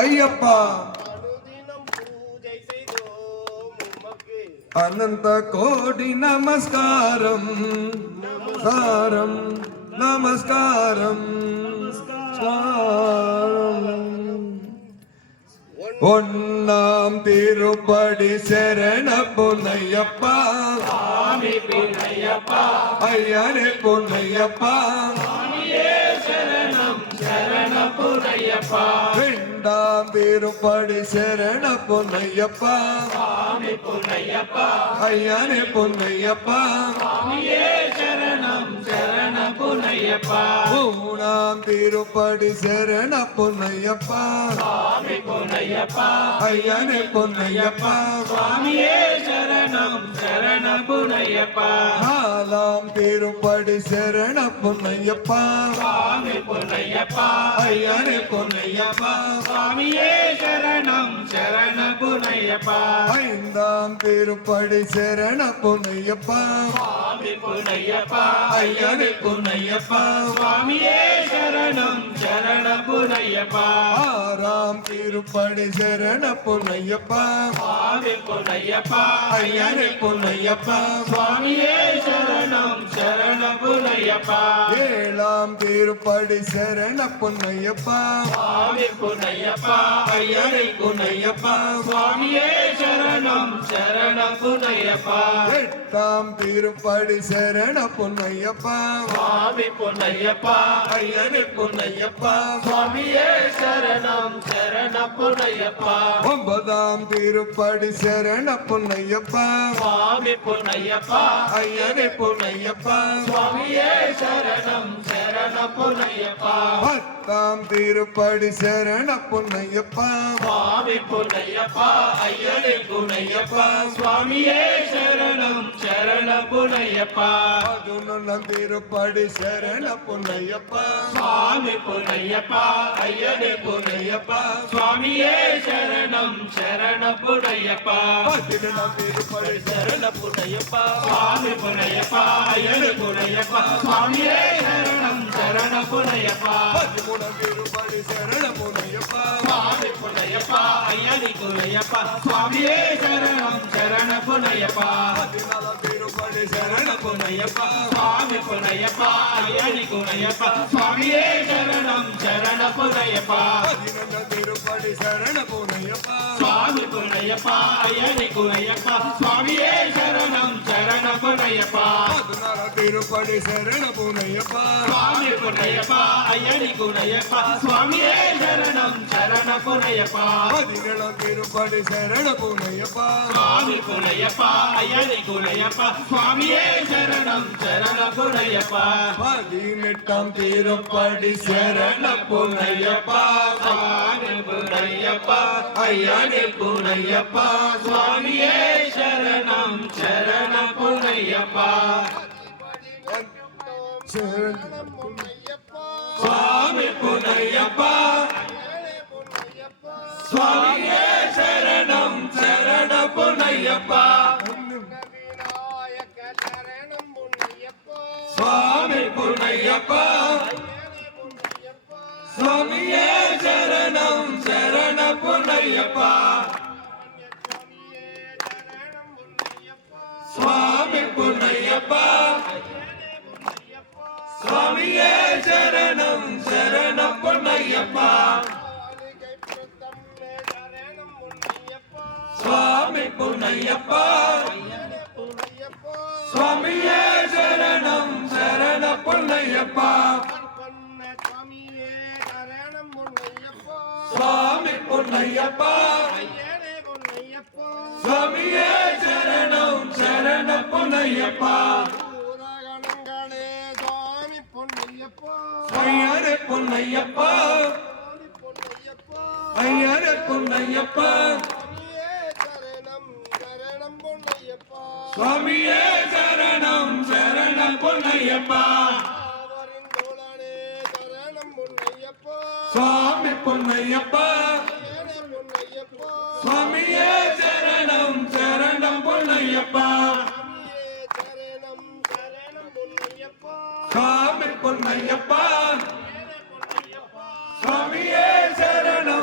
ஐயப்பா அனந்த கோடி நமஸ்காரம் நமஸ்காரம் நமஸ்காரம் ஒன்னாம் திருப்படி சரண பொன்னையப்பா ஐயனே பொன்னையப்பா இரண்டாம் திருப்படி சரண பொன்னையப்பா ஐயனே பொன்னையப்பா மூணாம் திருப்படி சரண பொன்னையப்பா ஐயனே பொன்னையப்பா நாலாம் திருப்படி சரண பொன்னையப்பா ஐயனே பொன்னையப்பா ஐந்தாம் திருப்படி சரண பொன்னையப்பா ஐயனே பொன்னையப்பா ஆறாம் திருப்படி சரண பொன்னையப்பா ஐயனே பொன்னையப்பா ஏழாம் திருப்படி சரண பொன்னையப்பா ஐயனே பொன்னையப்பா எட்டாம் திருப்படி சரண பொன்னையப்பா ஐயனே பொன்னையப்பா ஒன்பதாம் திருப்படி சரண பொன்னையப்பா ஐயனே பொன்னையப்பா பத்தாம் திருப்படி சரண பொன்னையப்பா பதினொன்னாம் திருப்படி சரண பொன்னையப்பா ஐயனே பொன்னையப்பா பதினொன்னாம் திருப்படி சரண பொன்னையப்பா ஐயனே பொன்னையப்பா பதிமூணாம் திருப்படி சரண பொன்னையப்பா பதினாலாம் திருப்படி சரண பொன்னையப்பா பதினொன்றாம் திருப்படி சரண பொன்னையப்பா பதினாறாம் திருப்படி சரண பொன்னையப்பா பதினேழாம் திருப்படி சரண பொன்னையப்பா பதினெட்டாம் திருப்படி சரண பொன்னையப்பா ஐயனே பொன்னையப்பா சுவாமியே சரணம் சரண பொன்னையப்பா சுவாமி பொன்னையப்பா சுவாமியே சரணம் சரண பொன்னையப்பா சுவாமி பொன்னையப்பா சுவாமியே சரணம் சரண பொன்னையப்பா சுவாமி பொன்னையப்பா சுவாமியே சரணம் சரண பொன்னையப்பா சுவாமி பொன்னையப்பா சுவாமியே சரணம் சரண பொன்னையப்பா சுவாமி பொன்னையப்பா சுவாமியே சரணம் சரண பொன்னையப்பா ஐயனே பொன்னையப்பா ஐயனே பொன்னையப்பா சுவாமியே சரணம் சரண பொன்னையப்பா சுவாமி பொன்னையப்பா சுவாமியே சரணம் சரணம் பொன்னையப்பா சுவாமி பொன்னையப்பா